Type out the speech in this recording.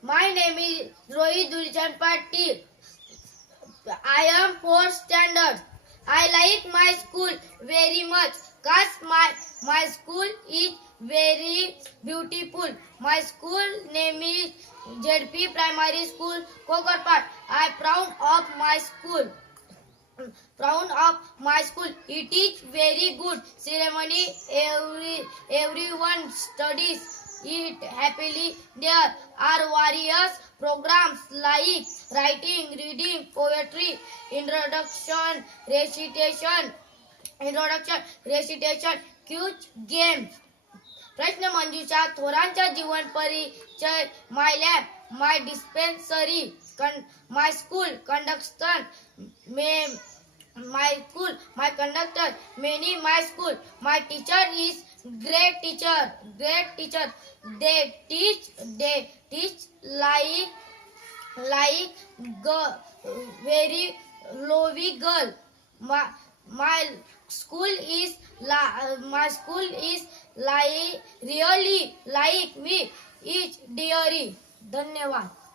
My name is Rohit Dulchan Patil. I am fourth standard. I like my school very much cause my school is very beautiful. My school name is ZP Primary School, Kokarpat. I proud of my school. Proud of my school. It is very good ceremony. Everyone studies it happily. There are various programs like writing, reading, poetry, introduction, recitation, quiz games. प्रश्न मंजुषा थोरांचा जीवन परिचय my lab my dispensary my school conductor my school my conductor many my school my teacher is great teacher they teach like very lovely girl my school is my school is like really like me each dearie धन्यवाद.